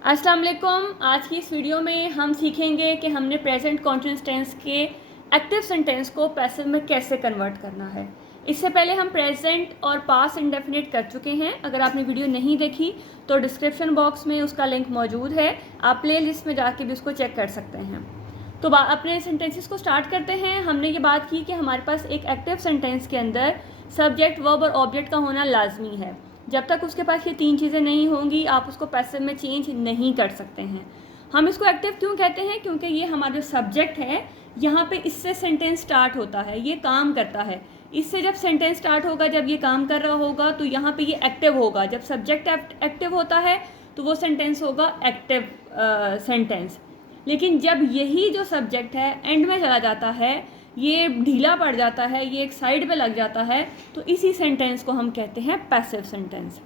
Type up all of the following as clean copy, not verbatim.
अस्सलाम वालेकुम। आज की इस वीडियो में हम सीखेंगे कि हमने प्रेजेंट कॉन्टिन्यूस टेंस के एक्टिव सेंटेंस को पैसिव में कैसे कन्वर्ट करना है। इससे पहले हम प्रेजेंट और पास्ट इंडेफिनिट कर चुके हैं। अगर आपने वीडियो नहीं देखी तो डिस्क्रिप्शन बॉक्स में उसका लिंक मौजूद है, आप प्ले लिस्ट में जाके भी उसको चेक कर सकते हैं। तो अपने सेंटेंसेस को स्टार्ट करते हैं। हमने ये बात की कि हमारे पास एक एक्टिव सेंटेंस के अंदर सब्जेक्ट, वर्ब और ऑब्जेक्ट का होना लाजमी है। जब तक उसके पास ये तीन चीज़ें नहीं होंगी आप उसको पैसिव में चेंज नहीं कर सकते हैं। हम इसको एक्टिव क्यों कहते हैं? क्योंकि ये हमारा जो सब्जेक्ट है यहाँ पे इससे सेंटेंस स्टार्ट होता है, ये काम करता है। इससे जब सेंटेंस स्टार्ट होगा, जब ये काम कर रहा होगा तो यहाँ पे ये एक्टिव होगा। जब सब्जेक्ट एक्टिव होता है तो वो सेंटेंस होगा एक्टिव सेंटेंस। लेकिन जब यही जो सब्जेक्ट है एंड में चला जाता है, ये ढीला पड़ जाता है, ये एक साइड पे लग जाता है, तो इसी सेंटेंस को हम कहते हैं पैसिव सेंटेंस।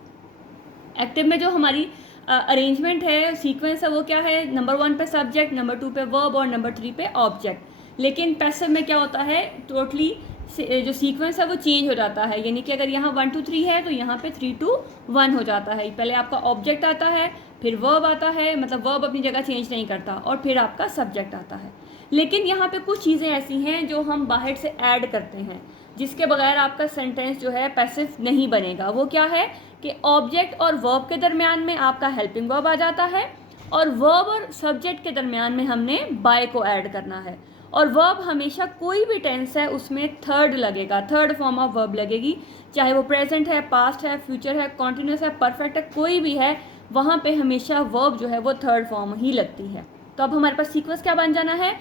एक्टिव में जो हमारी अरेंजमेंट है, सीक्वेंस है, वो क्या है? नंबर 1 पे सब्जेक्ट, नंबर 2 पे वर्ब और नंबर 3 पे ऑब्जेक्ट। लेकिन पैसिव में क्या होता है? टोटली जो सीक्वेंस है वो चेंज हो जाता है। यानी कि अगर यहाँ 1 2 3 है तो यहाँ पे 3 2 1 हो जाता है। पहले आपका ऑब्जेक्ट आता है, फिर वर्ब आता है, मतलब वर्ब अपनी जगह चेंज नहीं करता, और फिर आपका सब्जेक्ट आता है। लेकिन यहाँ पे कुछ चीज़ें ऐसी हैं जो हम बाहर से ऐड करते हैं, जिसके बगैर आपका सेंटेंस जो है पैसिव नहीं बनेगा। वो क्या है कि ऑब्जेक्ट और वर्ब के दरमियान में आपका हेल्पिंग वर्ब आ जाता है, और वर्ब और सब्जेक्ट के दरमियान में हमने बाय को ऐड करना है। और वर्ब हमेशा, कोई भी टेंस है उसमें थर्ड लगेगा, थर्ड फॉर्म ऑफ वर्ब लगेगी, चाहे वो प्रेजेंट है, पास्ट है, फ्यूचर है, कॉन्टिन्यूस है, परफेक्ट है, कोई भी है, वहाँ पे हमेशा वर्ब जो है वो थर्ड फॉर्म ही लगती है। तो अब हमारे पास सीक्वेंस क्या बन जाना है?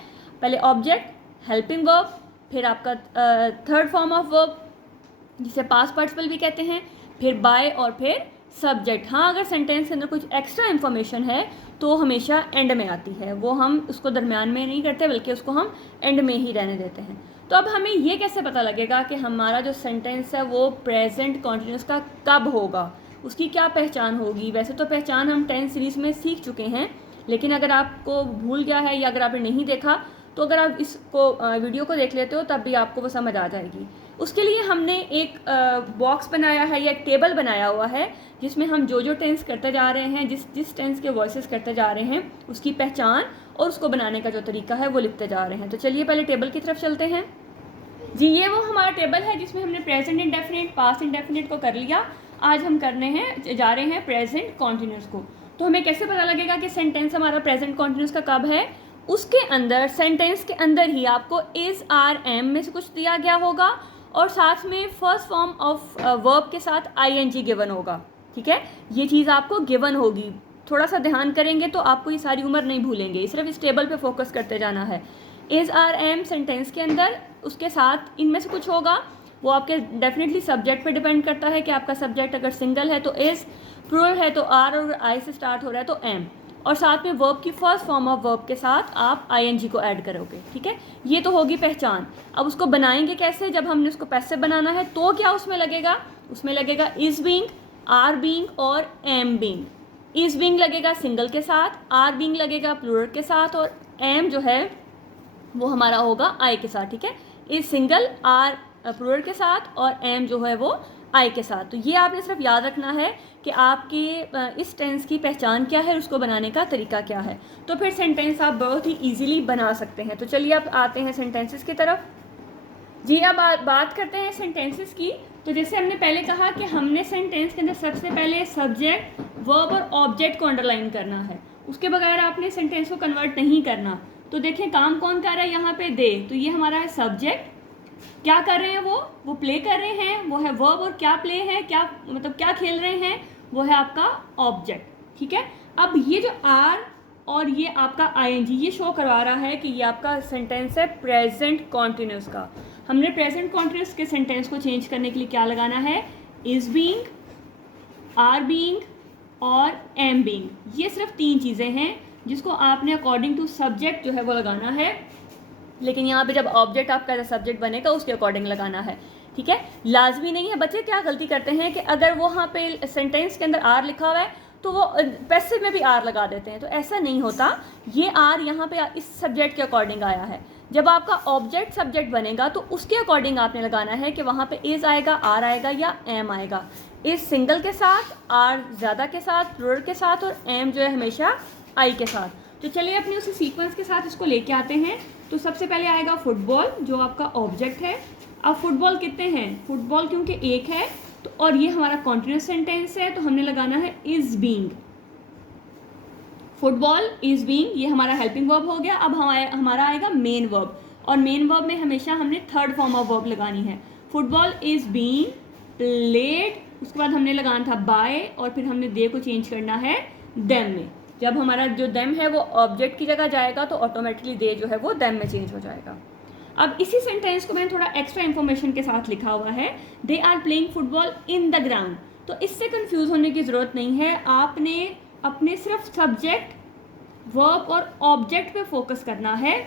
पहले ऑब्जेक्ट, हेल्पिंग वर्ब, फिर आपका थर्ड फॉर्म ऑफ वर्ब जिसे पास्ट पार्टिसिपल भी कहते हैं, फिर बाय और फिर सब्जेक्ट। हाँ, अगर सेंटेंस के अंदर कुछ एक्स्ट्रा इन्फॉर्मेशन है तो हमेशा एंड में आती है, वो हम उसको दरमियान में नहीं करते बल्कि उसको हम एंड में ही रहने देते हैं। तो अब हमें ये कैसे पता लगेगा कि हमारा जो सेंटेंस है वो प्रेजेंट कॉन्टिन्यूस का कब होगा, उसकी क्या पहचान होगी? वैसे तो पहचान हम 10 सीरीज़ में सीख चुके हैं, लेकिन अगर आपको भूल गया है या अगर आपने नहीं देखा तो अगर आप इसको वीडियो को देख लेते हो तब भी आपको वो समझ आ जाएगी। उसके लिए हमने एक बॉक्स बनाया है या एक टेबल बनाया हुआ है जिसमें हम जो जो टेंस करते जा रहे हैं, जिस टेंस के वॉइसेस करते जा रहे हैं, उसकी पहचान और उसको बनाने का जो तरीका है वो लिखते जा रहे हैं। तो चलिए पहले टेबल की तरफ चलते हैं। जी, ये वो हमारा टेबल है जिसमें हमने प्रेजेंट इंडेफिनिट, पास्ट इंडेफिनिट को कर लिया। आज हम जा रहे हैं प्रेजेंट कॉन्टिन्यूस को। तो हमें कैसे पता लगेगा कि सेंटेंस हमारा प्रेजेंट कॉन्टिन्यूस का कब है? उसके अंदर, सेंटेंस के अंदर ही आपको इज, आर, एम में से कुछ दिया गया होगा, और साथ में फर्स्ट फॉर्म ऑफ वर्ब के साथ आईएनजी गिवन होगा। ठीक है, ये चीज़ आपको गिवन होगी। थोड़ा सा ध्यान करेंगे तो आपको ये सारी उम्र नहीं भूलेंगे, सिर्फ इस टेबल पे फोकस करते जाना है। इज, आर, एम सेंटेंस के अंदर उसके साथ इनमें से कुछ होगा। वो आपके डेफिनेटली सब्जेक्ट पे डिपेंड करता है कि आपका सब्जेक्ट अगर सिंगल है तो इज, प्लूरल है तो आर और आई से स्टार्ट हो रहा है तो एम, और साथ में वर्ब की फर्स्ट फॉर्म ऑफ वर्ब के साथ आप आईएनजी को ऐड करोगे। ठीक है, ये तो होगी पहचान। अब उसको बनाएंगे कैसे? जब हमने उसको पैसिव बनाना है तो क्या उसमें लगेगा? उसमें लगेगा इज बीइंग, आर बीइंग और एम बीइंग। इज बीइंग लगेगा सिंगल के साथ, आर बीइंग लगेगा प्लूरल के साथ, और एम जो है वो हमारा होगा आई के साथ। ठीक है, इज सिंगल, आर प्लूरल के साथ, और एम जो है वो आई के साथ। तो ये आपने सिर्फ याद रखना है कि आपके इस टेंस की पहचान क्या है, उसको बनाने का तरीका क्या है। तो फिर सेंटेंस आप बहुत ही इजीली बना सकते हैं। तो चलिए अब आते हैं सेंटेंसेस की तरफ। जी, अब बात करते हैं सेंटेंसेस की। तो जैसे हमने पहले कहा कि हमने सेंटेंस के अंदर सबसे पहले सब्जेक्ट, वर्ब और ऑब्जेक्ट को अंडरलाइन करना है, उसके बगैर आपने सेंटेंस को कन्वर्ट नहीं करना। तो देखें काम कौन कर रहा है यहाँ पे? दे। तो ये हमारा है सब्जेक्ट। क्या कर रहे हैं वो प्ले कर रहे हैं, वो है वर्ब। और क्या प्ले है, क्या मतलब क्या खेल रहे हैं, वो है आपका ऑब्जेक्ट। ठीक है, अब ये जो आर और ये आपका आईएनजी ये शो करवा रहा है कि ये आपका सेंटेंस है प्रेजेंट कॉन्टिन्यूस का। हमने प्रेजेंट कॉन्टिन्यूस के सेंटेंस को चेंज करने के लिए क्या लगाना है? इज बीइंग, आर बीइंग और एम बीइंग। ये सिर्फ 3 चीज़ें हैं जिसको आपने अकॉर्डिंग टू सब्जेक्ट जो है वो लगाना है, लेकिन यहाँ पे जब ऑब्जेक्ट आपका सब्जेक्ट बनेगा उसके अकॉर्डिंग लगाना है। ठीक है, लाजमी नहीं है। बच्चे क्या गलती करते हैं कि अगर वो वहाँ पे सेंटेंस के अंदर आर लिखा हुआ है तो वो पैसिव में भी आर लगा देते हैं, तो ऐसा नहीं होता। ये आर यहाँ पे इस सब्जेक्ट के अकॉर्डिंग आया है। जब आपका ऑब्जेक्ट सब्जेक्ट बनेगा तो उसके अकॉर्डिंग आपने लगाना है कि वहाँ पे इज आएगा, आर आएगा या एम आएगा। इज सिंगल के साथ, आर ज़्यादा के साथ, प्लूरल के साथ, और एम जो है हमेशा आई के साथ। तो चलिए अपने उसी सीक्वेंस के साथ इसको लेके आते हैं। तो सबसे पहले आएगा फुटबॉल जो आपका ऑब्जेक्ट है। अब फुटबॉल कितने हैं, फुटबॉल क्योंकि एक है तो, और ये हमारा कॉन्टिन्यूस सेंटेंस है तो हमने लगाना है is being. Football is being, ये हमारा हेल्पिंग वर्ब हो गया। अब हमारा आएगा मेन वर्ब, और मेन वर्ब में हमेशा हमने थर्ड फॉर्म ऑफ वर्ब लगानी है। फुटबॉल इज बीइंग प्लेड, उसके बाद हमने लगाना था बाय, और फिर हमने दे को चेंज करना है देम में। जब हमारा जो देम है वो ऑब्जेक्ट की जगह जाएगा तो ऑटोमेटिकली दे जो है वो देम में चेंज हो जाएगा। अब इसी सेंटेंस को मैंने थोड़ा एक्स्ट्रा इन्फॉर्मेशन के साथ लिखा हुआ है, they are playing football in the ground. तो इससे कंफ्यूज होने की ज़रूरत नहीं है, आपने अपने सिर्फ सब्जेक्ट वर्ब और ऑब्जेक्ट पे फोकस करना है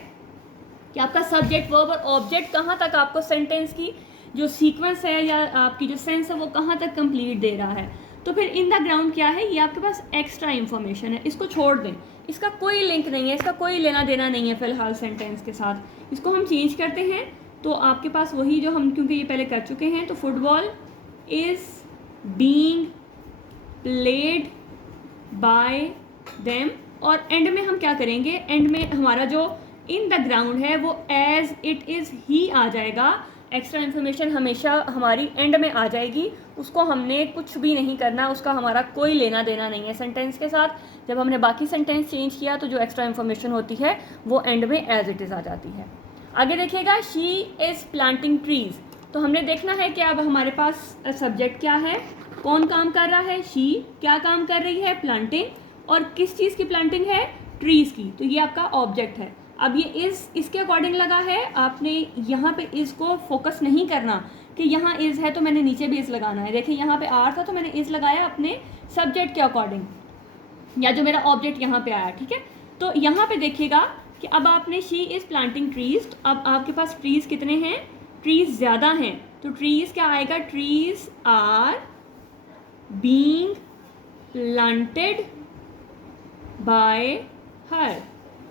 कि आपका सब्जेक्ट वर्ब और ऑब्जेक्ट कहाँ तक आपको सेंटेंस की जो सीक्वेंस है या आपकी जो सेंस है वो कहाँ तक कंप्लीट दे रहा है। तो फिर इन द ग्राउंड क्या है, ये आपके पास एक्स्ट्रा इन्फॉर्मेशन है, इसको छोड़ दें, इसका कोई लिंक नहीं है, इसका कोई लेना देना नहीं है फिलहाल सेंटेंस के साथ। इसको हम चेंज करते हैं तो आपके पास वही जो हम, क्योंकि ये पहले कर चुके हैं, तो football is being played by them, और एंड में हम क्या करेंगे, एंड में हमारा जो इन द ग्राउंड है वो एज इट इज़ ही आ जाएगा। एक्स्ट्रा इन्फॉर्मेशन हमेशा हमारी एंड में आ जाएगी, उसको हमने कुछ भी नहीं करना, उसका हमारा कोई लेना देना नहीं है सेंटेंस के साथ। जब हमने बाकी सेंटेंस चेंज किया तो जो एक्स्ट्रा इन्फॉर्मेशन होती है वो एंड में एज इट इज़ आ जाती है। आगे देखिएगा, शी इज़ प्लांटिंग ट्रीज़। तो हमने देखना है कि अब हमारे पास सब्जेक्ट क्या है, कौन काम कर रहा है, शी क्या काम कर रही है, प्लांटिंग, और किस चीज़ की प्लांटिंग है, ट्रीज़ की। तो ये आपका ऑब्जेक्ट है। अब ये इज़ इसके अकॉर्डिंग लगा है, आपने यहाँ पे इज़ को फोकस नहीं करना कि यहाँ इज़ है तो मैंने नीचे भी इज़ लगाना है। देखिए यहाँ पे आर था तो मैंने इज़ लगाया अपने सब्जेक्ट के अकॉर्डिंग, या जो मेरा ऑब्जेक्ट यहाँ पे आया, ठीक है। तो यहाँ पे देखिएगा कि अब आपने शी इज़ प्लांटिंग ट्रीज़, तो अब आपके पास ट्रीज़ कितने हैं, ट्रीज़ ज़्यादा हैं, तो ट्रीज़ क्या आएगा, trees are being planted by her.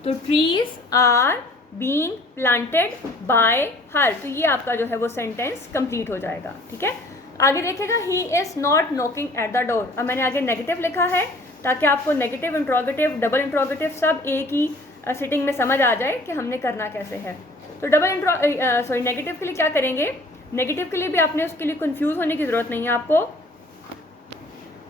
तो trees are being planted by her, तो ये आपका जो है वो सेंटेंस कंप्लीट हो जाएगा, ठीक है। आगे देखिएगा, he is not knocking at the door. अब मैंने आगे नेगेटिव लिखा है ताकि आपको नेगेटिव, इंट्रोगेटिव, डबल इंट्रोगेटिव सब एक ही सिटिंग में समझ आ जाए कि हमने करना कैसे है। तो नेगेटिव के लिए क्या करेंगे, नेगेटिव के लिए भी आपने उसके लिए कंफ्यूज होने की ज़रूरत नहीं है आपको।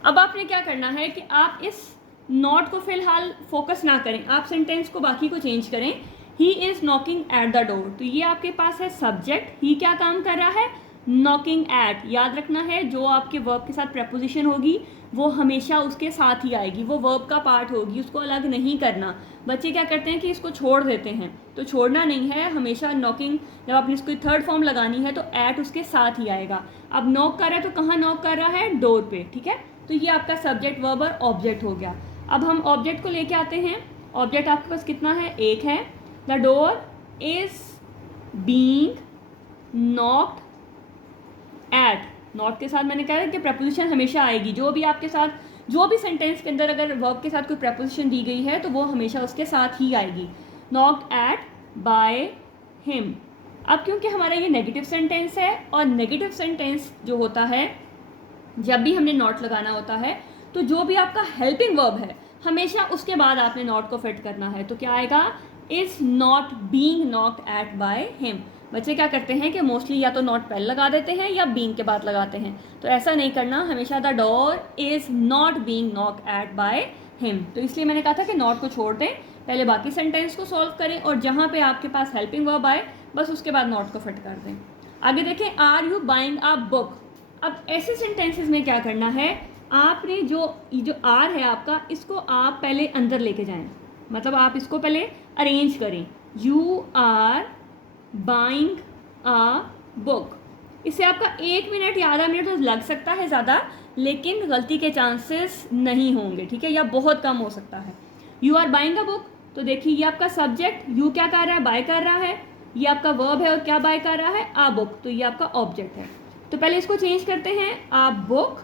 अब आपने क्या करना है कि आप इस नॉट को फिलहाल फोकस ना करें, आप सेंटेंस को बाकी को चेंज करें। He is knocking at the door, तो ये आपके पास है सब्जेक्ट, ही क्या काम कर रहा है, नॉकिंग एट। याद रखना है जो आपके वर्ब के साथ प्रपोजिशन होगी वो हमेशा उसके साथ ही आएगी, वो वर्ब का पार्ट होगी, उसको अलग नहीं करना। बच्चे क्या करते हैं कि इसको छोड़ देते हैं, तो छोड़ना नहीं है, हमेशा नॉकिंग, जब आपने इसको थर्ड फॉर्म लगानी है तो एट उसके साथ ही आएगा। अब नॉक कर रहा है तो कहाँ नॉक कर रहा है, डोर पे, ठीक है। तो ये आपका सब्जेक्ट वर्ब और ऑब्जेक्ट हो गया। अब हम ऑब्जेक्ट को लेके आते हैं। ऑब्जेक्ट आपके पास कितना है, एक है। The door is being knocked eight, not के साथ मैंने कहा कि प्रपोजिशन हमेशा आएगी, जो भी आपके साथ, जो भी सेंटेंस के अंदर अगर वर्ब के साथ कोई प्रपोजिशन दी गई है तो वो हमेशा उसके साथ ही आएगी। Knocked eight by him. अब क्योंकि हमारा ये नेगेटिव सेंटेंस है, और नेगेटिव सेंटेंस जो होता है जब भी हमने नॉट लगाना होता है तो जो भी आपका हेल्पिंग वर्ब है हमेशा उसके बाद आपने नॉट को फिट करना है। तो क्या आएगा, is not being knocked eight by him. बच्चे क्या करते हैं कि मोस्टली या तो नॉट पहले लगा देते हैं या बीइंग के बाद लगाते हैं, तो ऐसा नहीं करना, हमेशा the door is not being knocked eight by him. तो इसलिए मैंने कहा था कि नॉट को छोड़ दें, पहले बाकी सेंटेंस को सॉल्व करें और जहाँ पे आपके पास हेल्पिंग वर्ब आए बस उसके बाद नॉट को फिट कर दें। आगे देखें, are you buying a book. अब ऐसे सेंटेंसेस में क्या करना है, आपने जो आर है आपका, इसको आप पहले अंदर लेके जाएं, मतलब आप इसको पहले अरेंज करें। You are buying a book, इससे आपका 1 मिनट या आधा मिनट तो लग सकता है ज़्यादा, लेकिन गलती के चांसेस नहीं होंगे, ठीक है, या बहुत कम हो सकता है। You are buying a book, तो देखिए ये आपका सब्जेक्ट, यू क्या कर रहा है, बाय कर रहा है, ये आपका वर्ब है और क्या बाय कर रहा है, अ बुक, तो ये आपका ऑब्जेक्ट है। तो पहले इसको चेंज करते हैं, अ बुक।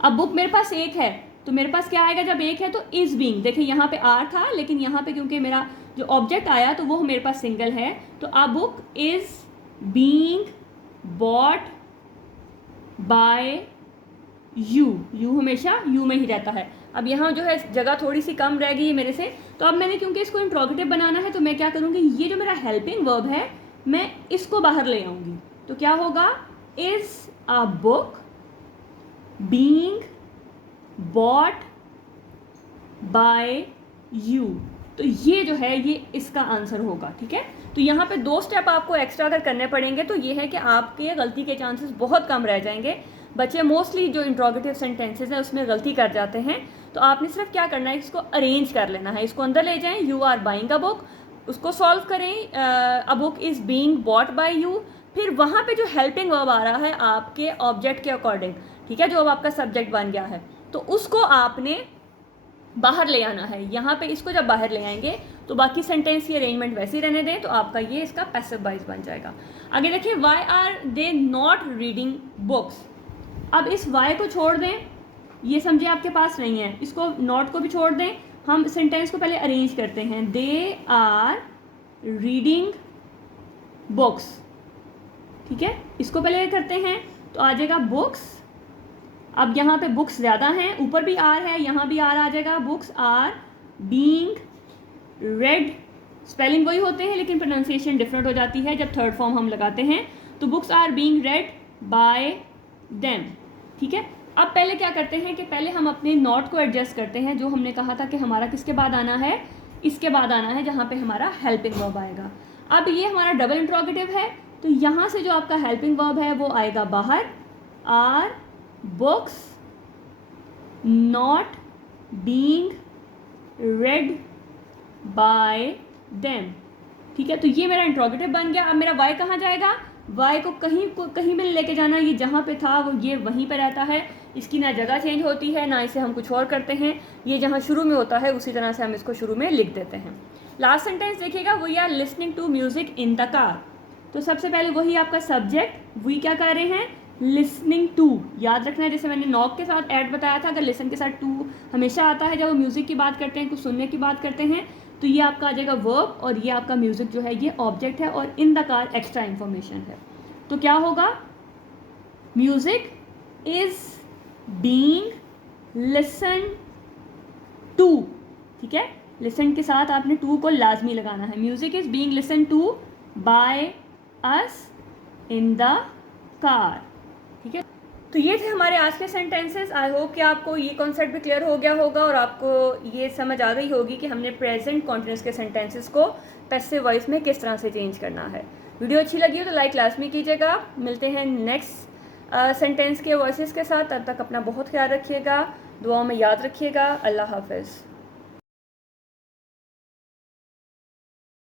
अब बुक मेरे पास एक है तो मेरे पास क्या आएगा, जब एक है तो इज बीइंग, देखिए यहाँ पे आर था लेकिन यहाँ पे क्योंकि मेरा जो ऑब्जेक्ट आया तो वो मेरे पास सिंगल है, तो a book is being bought by you हमेशा यू में ही रहता है। अब यहाँ जो है जगह थोड़ी सी कम रह गई है मेरे से, तो अब मैंने क्योंकि इसको इंट्रोगेटिव बनाना है तो मैं क्या करूँगी, ये जो मेरा हेल्पिंग वर्ब है मैं इसको बाहर ले आऊँगी। तो क्या होगा, is a book being bought by you. तो ये जो है ये इसका आंसर होगा। ठीक है, तो यहाँ पे 2 स्टेप आपको एक्स्ट्रा अगर करने पड़ेंगे तो ये है कि आपके गलती के चांसेस बहुत कम रह जाएंगे। बच्चे मोस्टली जो इंट्रोगेटिव सेंटेंसेस हैं उसमें गलती कर जाते हैं, तो आपने सिर्फ क्या करना है, इसको अरेंज कर लेना है, इसको अंदर ले जाएं, you are buying a book, उसको सॉल्व करें, a book is being bought by you, फिर वहाँ पे जो हेल्पिंग वर्ब आ रहा है आपके ऑब्जेक्ट के अकॉर्डिंग, ठीक है, जो अब आपका सब्जेक्ट बन गया है, तो उसको आपने बाहर ले आना है। यहाँ पे इसको जब बाहर ले आएंगे तो बाकी सेंटेंस की अरेंजमेंट वैसे ही रहने दें, तो आपका ये इसका पैसिव वॉइस बन जाएगा। आगे देखिए, why are they not reading books. अब इस वाई को छोड़ दें, ये समझे आपके पास नहीं है, इसको नॉट को भी छोड़ दें, हम सेंटेंस को पहले अरेंज करते हैं। दे आर रीडिंग बुक्स, ठीक है, इसको पहले करते हैं तो आ जाएगा बुक्स। अब यहाँ पे बुक्स ज़्यादा हैं, ऊपर भी आर है, यहाँ भी आर आ जाएगा। Books are being read, spelling वही होते हैं लेकिन प्रोनाउंसिएशन डिफरेंट हो जाती है जब थर्ड फॉर्म हम लगाते हैं। तो books are being read by them. ठीक है, अब पहले क्या करते हैं कि पहले हम अपने नॉट को एडजस्ट करते हैं, जो हमने कहा था कि हमारा किसके बाद आना है, इसके बाद आना है जहाँ पे हमारा हेल्पिंग वर्ब आएगा। अब ये हमारा डबल इंट्रोगेटिव है, तो यहाँ से जो आपका हेल्पिंग वर्ब है वो आएगा बाहर, are books not being read by them. ठीक है, तो ये मेरा इंट्रोगेटिव बन गया। अब मेरा वाई कहाँ जाएगा, वाई को कहीं में लेके जाना, ये जहाँ पे था वो ये वहीं पे रहता है, इसकी ना जगह चेंज होती है ना इसे हम कुछ और करते हैं, ये जहाँ शुरू में होता है उसी तरह से हम इसको शुरू में लिख देते हैं। लास्ट सेंटेंस देखिएगा, we are listening to music in the car. तो सबसे पहले वही आपका सब्जेक्ट, वी क्या कर रहे हैं, लिसनिंग टू। याद रखना है, जैसे मैंने नॉक के साथ ऐड बताया था, अगर लिसन के साथ टू हमेशा आता है जब वो म्यूज़िक की बात करते हैं, कुछ सुनने की बात करते हैं, तो ये आपका आ जाएगा वर्ब और ये आपका म्यूज़िक जो है ये ऑब्जेक्ट है और in the car extra information है। तो क्या होगा, music is being listen to. ठीक है, लिसन के साथ आपने टू को लाजमी लगाना है। Music is being listen to by us in the car. ठीक है, तो ये थे हमारे आज के सेंटेंसेस। आई होप कि आपको ये कॉन्सेप्ट भी क्लियर हो गया होगा और आपको ये समझ आ गई होगी कि हमने प्रेजेंट कॉन्टिन्यूस के सेंटेंसेस को पैसिव वॉइस में किस तरह से चेंज करना है। वीडियो अच्छी लगी हो तो लाइक लाजमी कीजिएगा। मिलते हैं नेक्स्ट सेंटेंस के वॉइसेस के साथ, तब तक अपना बहुत ख्याल रखिएगा, दुआओं में याद रखिएगा। अल्लाह हाफिज़।